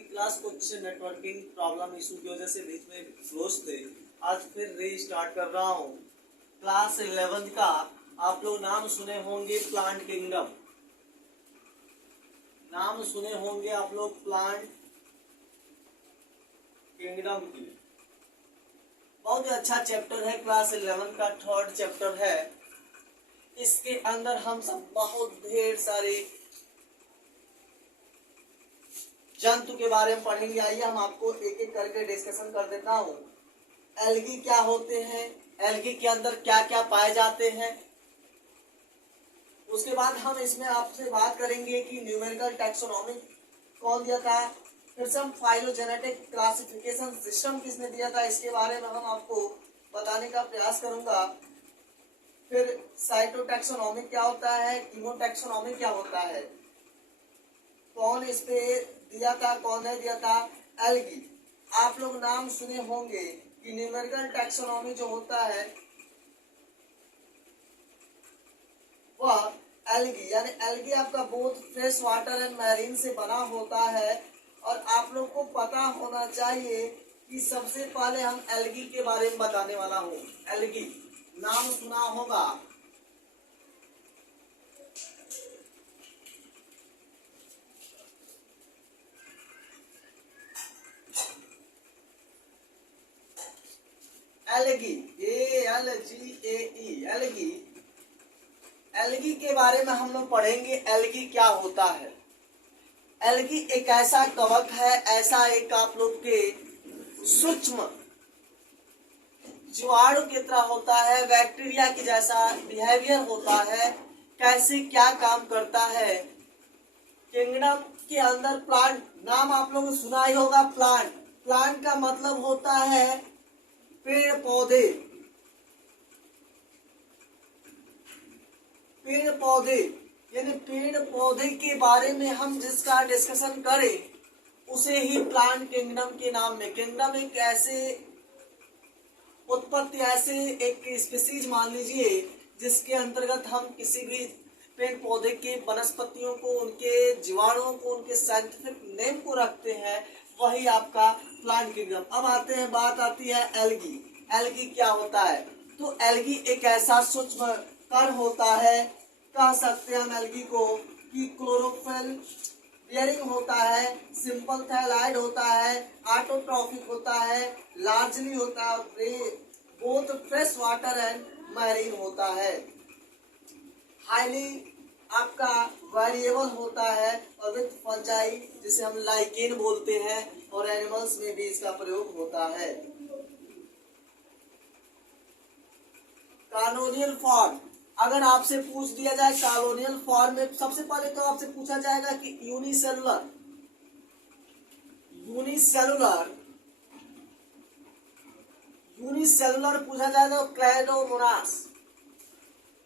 आपकी क्लास कुछ networking problem issue की वजह से बीच में क्लोज थे। आज फिर रीस्टार्ट कर रहा हूँ। क्लास 11 का आप लोग नाम सुने होंगे प्लांट किंगडम, नाम सुने होंगे आप लोग प्लांट किंगडम की। बहुत ही अच्छा चैप्टर है, क्लास 11 का 3rd चैप्टर है। इसके अंदर हम सब बहुत ढेर सारे जंतु के बारे में पढ़ेंगे। आइए हम आपको एक एक करके डिस्कशन कर देता हूँ। एल्गी क्या होते हैं, एल्गी के अंदर क्या क्या पाए जाते हैं। उसके बाद हम इसमें आपसे बात करेंगे कि न्यूमेरिकल टैक्सोनॉमी कौन दिया था, फिर से हम फाइलोजेनेटिक क्लासिफिकेशन सिस्टम किसने दिया था, इसके बारे में हम आपको बताने का प्रयास करूंगा। फिर साइटोटैक्सोनॉमी क्या होता है, कीमोटैक्सोनॉमी क्या होता है, कौन इस पे दिया था कौन नहीं दिया था। एल्गी आप लोग नाम सुने होंगे कि न्यूमेरिकल टैक्सोनॉमी जो होता है वह एल्गी यानी एल्गी आपका both fresh water and marine से बना होता है। और आप लोग को पता होना चाहिए कि सबसे पहले हम एल्गी के बारे में बताने वाला हूँ। एल्गी नाम सुना होगा, एल्गी ALGAE एल्गी। एल्गी के बारे में हम लोग पढ़ेंगे। एल्गी क्या होता है। एल्गी एक ऐसा कवक है, ऐसा एक आप लोग के सूक्ष्म जीवाणु की तरह होता है, बैक्टीरिया की जैसा बिहेवियर होता है। कैसे क्या काम करता है। किंगडम के अंदर प्लांट नाम आप लोगों ने सुना ही होगा। प्लांट प्लांट का मतलब होता है पेड़ पौधे, पेड़ पौधे यानी पेड़ पौधे के बारे में हम जिसका डिस्कशन करें उसे ही प्लांट किंगडम के नाम में। किंगडम एक ऐसे उत्पत्ति, ऐसे एक स्पीसीज मान लीजिए जिसके अंतर्गत हम किसी भी पेड़ पौधे के वनस्पतियों को, उनके जीवाणुओं को, उनके साइंटिफिक नेम को रखते हैं, वही आपका प्लांट किंगडम। अब आते हैं, बात आती है एल्गी। एल्गी क्या होता है। तो एल्गी एक ऐसा सूक्ष्म कण होता है, कह सकते हैं हम एल्गी को कि क्लोरोफिल बियरिंग होता है, सिंपल थैलाइड होता है, ऑटोट्रॉफिक होता है, लार्जली होता है, both fresh water and marine होता है, हाईली आपका वेरिएबल होता है और विद फंजाई जिसे हम लाइकेन बोलते हैं, और एनिमल्स में भी इसका प्रयोग होता है। कॉलोनियल फॉर्म अगर आपसे पूछ दिया जाए कॉलोनियल फॉर्म में, सबसे पहले तो आपसे पूछा जाएगा कि यूनिसेलुलर यूनिसेलुलर पूछा जाएगा। क्लैडोमोनास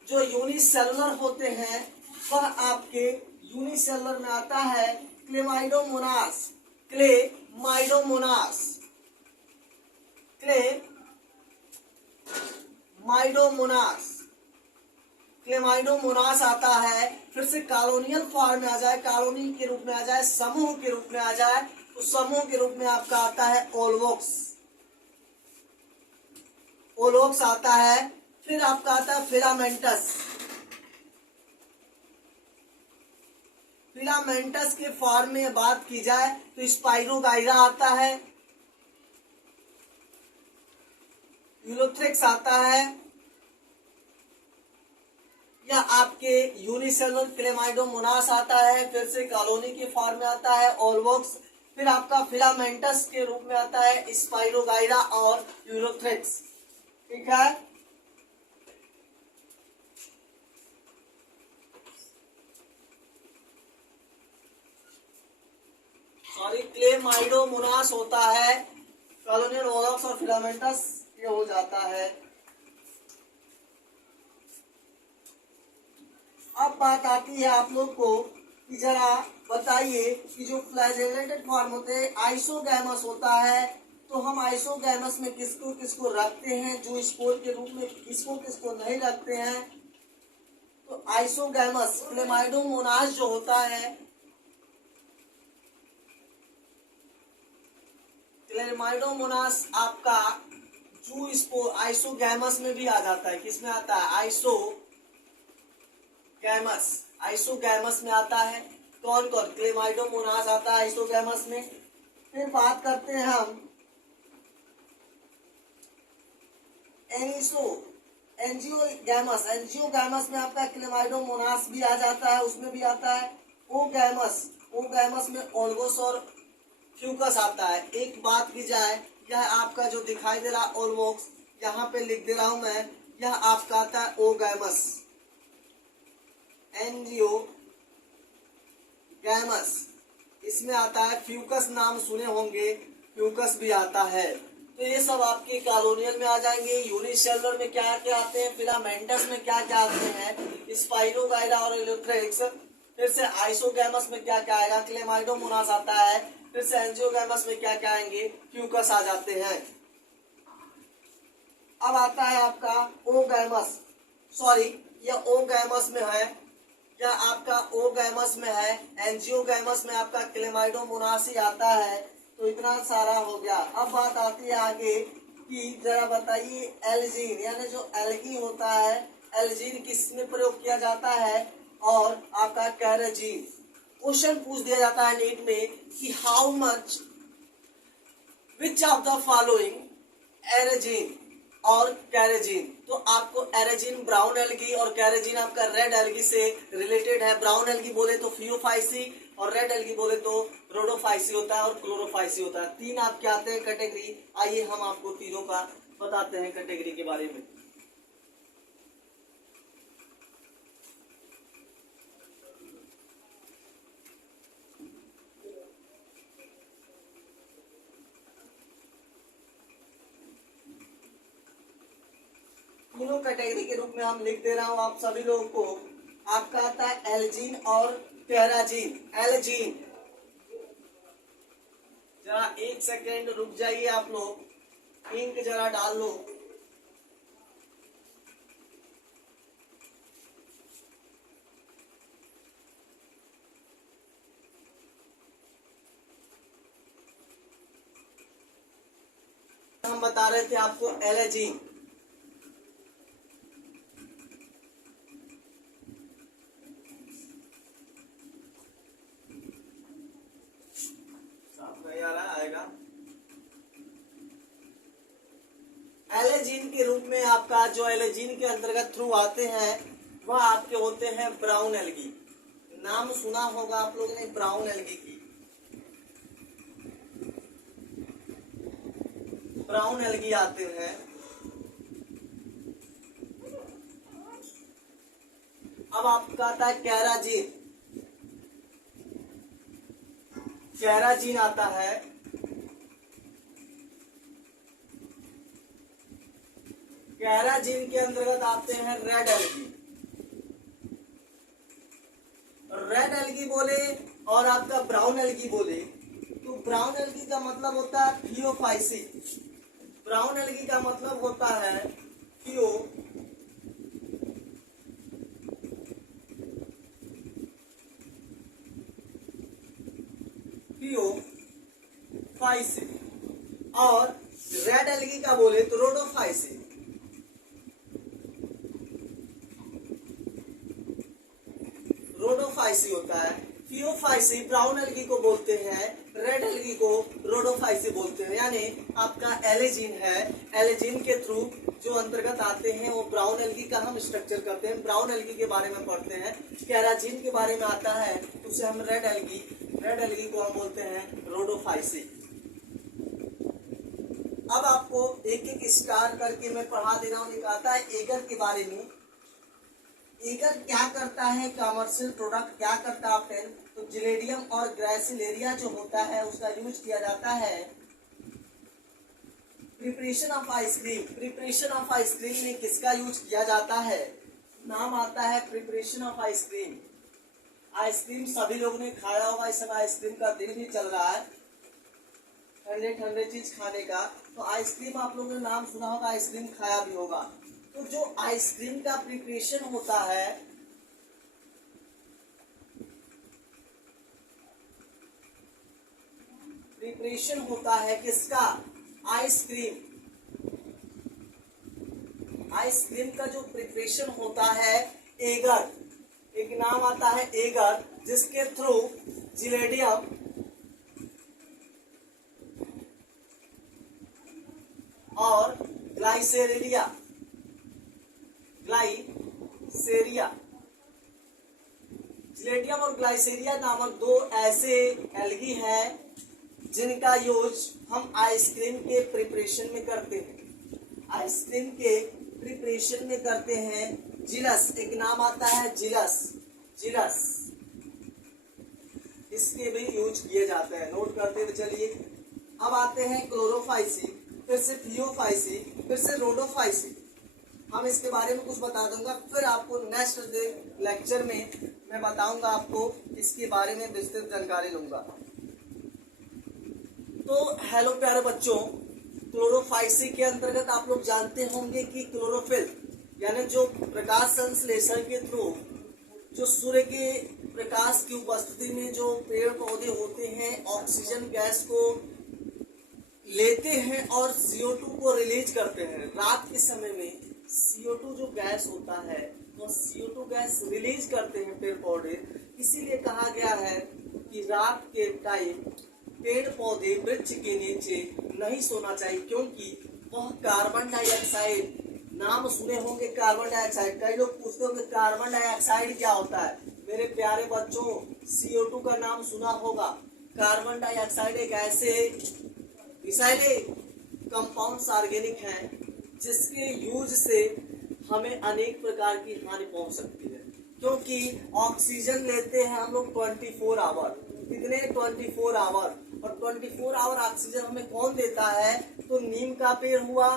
जो यूनिसेलुलर होते हैं वह आपके यूनिसेलुलर में आता है। क्लेमाइडोमोनास क्लेमाइडोमोनास आता है। फिर से कॉलोनियल फॉर्म में आ जाए, कॉलोनी के रूप में आ जाए, समूह के रूप में आ जाए, तो समूह के रूप में आपका आता है ओलोक्स आता है। फिर आपका आता है फिलामेंटस के फॉर्म में बात की जाए तो स्पाइरोगाइरा आता है, यूलोथ्रिक्स आता है, या आपके यूनिसेलुलर क्लेमाइडोमोनास आता है। फिर से कॉलोनी के फॉर्म में आता है ओलवोक्स। फिर आपका फिलामेंटस के रूप में आता है स्पाइरोगाइरा और यूलोथ्रिक्स। ठीक है, क्लेमाइडोमोनास होता है, कॉलोनियल ओलवोक्स और फिलामेंटस ये हो जाता है। अब बात आती है आप लोग को कि जरा बताइए कि जो फ्लैजेलेटेड फॉर्म होते हैं, आइसोगैमस होता है, तो हम आइसोगैमस में किसको किसको रखते हैं, जो स्पोर के रूप में किसको किसको नहीं रखते हैं। तो आइसोगैमस क्लेमाइडोमोनास जो होता है क्लेमाइडोमोनास आपका जू स्पोर आइसोगैमस में भी आ जाता है। किसमें आता है? आइसोगैमस में आता है। कौन कौन? क्लेमाइडोमोनास आता है आइसोगैमस में। फिर बात करते हैं हम एंजियोगैमस में आपका क्लेमाइडोमोनास भी आ जाता है, उसमें भी आता है। ओगैमस में ओल्गोस और फ्यूकस आता है। एक बात की जाए, यह आपका जो दिखाई दे रहा ओल्वोक्स, यहाँ पे लिख दे रहा हूं मैं, यह आपका आता है ओगैमस। एंजियोगैमस इसमें आता है। फ्यूकस नाम सुने होंगे, फ्यूकस भी आता है। तो ये सब आपके कॉलोनियल में आ जाएंगे। यूनिसेलुलर में क्या क्या आते हैं, फिलामेंटस में क्या क्या आते हैं, स्पाइरोगाइरा और इलेक्ट्रिक्स। फिर से आइसोगैमस में क्या क्या आएगा, क्लेमाइडोमोनास आता है। फिर से एंजियोगैमस में क्या क्या आएंगे, फ्यूकस आ जाते हैं। अब आता है आपका ओगैमस, सॉरी यह ओगैमस में है, या आपका ओगैमस में है। एंजियोगैमस में आपका क्लेमाइडोमोनास ही आता है। तो इतना सारा हो गया। अब बात आती है आगे कि जरा बताइए एल्जीन, यानी जो एल्गी होता है, एल्जीन किस में प्रयोग किया जाता है? और आपका कैरेजीन। क्वेश्चन पूछ दिया जाता है नीट में कि how much which of the following एरेजीन और कैरेजीन। तो आपको एरेजीन ब्राउन एल्गी और कैरेजीन आपका रेड एल्गी से रिलेटेड है। ब्राउन एल्गी बोले तो फियोफाइसी और रेड एल्गी बोले तो रोडोफाइसी होता है और क्लोरोफाइसी होता है। तीन आपके आते हैं कैटेगरी। आइए हम आपको तीनों का बताते हैं कैटेगरी के बारे में। तीनों कैटेगरी के रूप में हम लिख दे रहा हूं आप सभी लोगों को। आपका आता है एल्जीन और कैराजीन। एल्जीन, जरा एक सेकेंड रुक जाइए आप लोग, इंक जरा डाल लो। हम बता रहे थे आपको एल्जीन। एलेजीन के रूप में आपका जो एलेजीन के अंतर्गत थ्रू आते हैं वह आपके होते हैं ब्राउन एल्गी। नाम सुना होगा आप लोगों ने ब्राउन एल्गी की। ब्राउन एल्गी आते हैं। अब आपका आता है कैराजीन। कैराजीन आता है। कैराजीन के अंतर्गत आते हैं रेड एल्गी। रेड एल्गी बोले और आपका ब्राउन एल्गी बोले तो ब्राउन एल्गी का मतलब होता है फियोफाइसी। ब्राउन एल्गी का मतलब होता है फियोफाइसी। और रेड एल्गी का बोले तो रोडोफाइसी। रोडोफाइसी होता है। फियोफाइसी ब्राउन एल्गी को बोलते हैं, रेड एल्गी को रोडोफाइसी बोलते हैं। यानी आपका एलेजीन है, एलेजीन के थ्रू जो अंतर्गत आते हैं वो ब्राउन एल्गी का हम स्ट्रक्चर करते हैं, ब्राउन एल्गी के बारे में पढ़ते हैं। कैराजीन के बारे में आता है उसे हम रेड एल्गी को हम बोलते हैं रोडोफाइसी। अब आपको एक एक स्टार करके मैं पढ़ा दे रहा हूँ। एक आता है एगर के बारे में। एगर क्या करता है, कमर्शियल प्रोडक्ट क्या करता है आपने, तो जिलेडियम और ग्रासिलेरिया जो होता है उसका यूज किया जाता है preparation of ice cream. Preparation of ice cream में किसका यूज किया जाता है? नाम आता है प्रिपरेशन ऑफ आइसक्रीम। आइसक्रीम सभी लोगों ने खाया होगा। इस समय आइसक्रीम का दिन भी चल रहा है, ठंडे ठंडे चीज खाने का। तो आइसक्रीम आप लोगों ने नाम सुना होगा, आइसक्रीम खाया भी होगा। तो जो आइसक्रीम का प्रिपरेशन होता है प्रिपरेशन होता है किसका, आइसक्रीम। आइसक्रीम का जो प्रिपरेशन होता है एगर, एक नाम आता है एगर, जिसके थ्रू जिलेडियम और ग्लाइसेरिया जिलेडियम और ग्लाइसेरिया नामक दो ऐसे एल्गी हैं जिनका यूज हम आइसक्रीम के प्रिपरेशन में करते हैं। आइसक्रीम के प्रिपरेशन में करते हैं जिलस, एक नाम आता है जिलस, इसके भी यूज किए जाते हैं, नोट करते हुए चलिए। अब आते हैं क्लोरोफाइसी, फिर से थियोफाइसी, फिर से रोडोफाइसी। हम इसके बारे में कुछ बता दूंगा, फिर आपको नेक्स्ट लेक्चर में मैं बताऊंगा, आपको इसके बारे में विस्तृत जानकारी लूंगा। तो हेलो प्यारे बच्चों, क्लोरोफाइसी के अंतर्गत आप लोग जानते होंगे कि क्लोरोफिल यानी जो प्रकाश संश्लेषण के थ्रू जो सूर्य के प्रकाश की उपस्थिति में जो पेड़ पौधे होते हैं ऑक्सीजन गैस को लेते हैं और CO2 को रिलीज करते हैं। रात के समय में CO2 जो गैस होता है वो CO2 गैस रिलीज करते हैं पेड़ पौधे, इसीलिए कहा गया है कि रात के टाइम पेड़ पौधे वृक्ष के नीचे नहीं सोना चाहिए, क्योंकि वह कार्बन डाइऑक्साइड, नाम सुने होंगे कार्बन डाइऑक्साइड, कई लोग पूछते होंगे कार्बन डाइऑक्साइड क्या होता है। मेरे प्यारे बच्चों, CO2 का नाम सुना होगा। कार्बन डाइऑक्साइड एक ऐसे विषैले कंपाउंड ऑर्गेनिक हैं जिसके यूज से हमें अनेक प्रकार की हानि पहुंच सकती है, क्योंकि ऑक्सीजन लेते हैं हम लोग 24 आवर, कितने 24 आवर, और 24 आवर ऑक्सीजन हमें कौन देता है, तो नीम का पेड़ हुआ,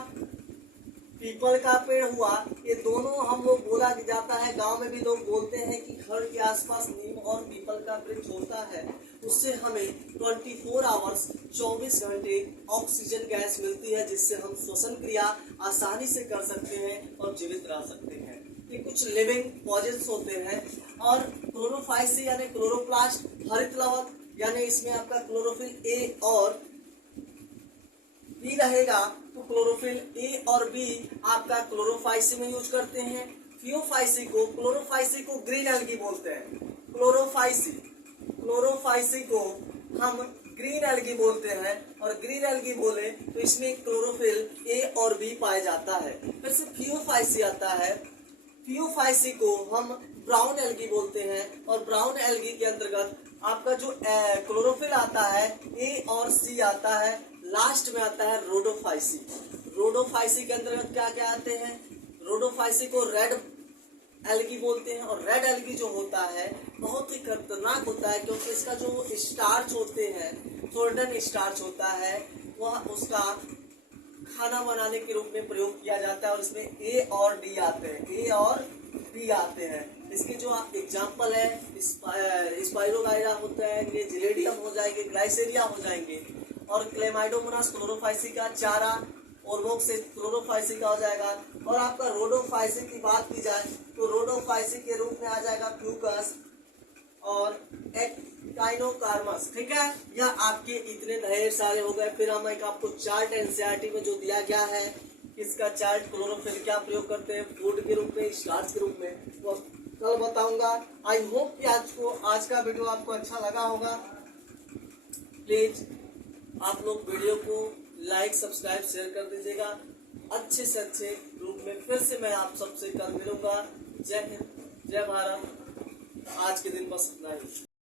पीपल का पेड़ हुआ, ये दोनों हम लोग बोला जाता है, गांव में भी लोग बोलते हैं कि घर के आसपास नीम और पीपल का वृक्ष होता है, उससे हमें 24 आवर्स 24 घंटे ऑक्सीजन गैस मिलती है, जिससे हम श्वसन क्रिया आसानी से कर सकते हैं और जीवित रह सकते हैं। ये कुछ लिविंग पॉजेंस होते हैं। और क्लोरोफाइसी यानी क्लोरोप्लास्ट, हरित लवक, यानी इसमें आपका क्लोरोफिल ए और बी रहेगा, तो क्लोरोफिल ए और बी आपका क्लोरोफाइसी में यूज करते हैं। थियोफाइसी को ग्रीन एल्गी बोलते हैं। क्लोरोफाइसी को हम ग्रीन एल्गी बोलते हैं, और ग्रीन एल्गी बोले तो इसमें क्लोरोफिल ए और बी पाया जाता है। फिर से थियोफाइसी आता है, थियोफाइसी को हम ब्राउन एल्गी बोलते हैं, और ब्राउन एल्गी के अंतर्गत आपका जो क्लोरोफिल आता है ए और सी आता है, लास्ट में आता है रोडोफाइसी। रोडोफाइसी के अंतर्गत क्या क्या आते हैं, रोडोफाइसी को रेड एल्गी बोलते हैं, और रेड एल्गी जो होता है बहुत ही खतरनाक होता है, क्योंकि इसका जो स्टार्च होते हैं, सोल्डन स्टार्च होता है, वह उसका खाना बनाने के रूप में प्रयोग किया जाता है, और इसमें ए और डी आते हैं। इसके जो एग्जाम्पल है स्पाइरोगाइरा होता है, ये जिलेडियम हो जाएंगे, ग्लाइसेरिया हो जाएंगे, और क्लेमाइडोमोनास क्लोरोफाइसी का चारा, और से क्लोरोफाइसी का हो जाएगा। और आपका रोडोफाइसी की बात की जाए तो रोडोफाइसी के रूप में आ जाएगा फ्यूकस और एक्टाइनोकार्मस। ठीक है, यह आपके इतने ढेर सारे हो गए। फिर हम एक आपको चार्ट एनसीईआरटी में जो दिया गया है, इसका चार्ट क्लोरोफिल क्या प्रयोग करते हैं फूड के रूप में, स्टार्च के रूप में, वो कल बताऊंगा। आई होप कि आज का वीडियो आपको अच्छा लगा होगा। प्लीज आप लोग वीडियो को लाइक, सब्सक्राइब, शेयर कर दीजिएगा। अच्छे से अच्छे रूप में फिर से मैं आप सबसे कल मिलूंगा। जय हिंद, जय भारत। आज के दिन बस इतना ही।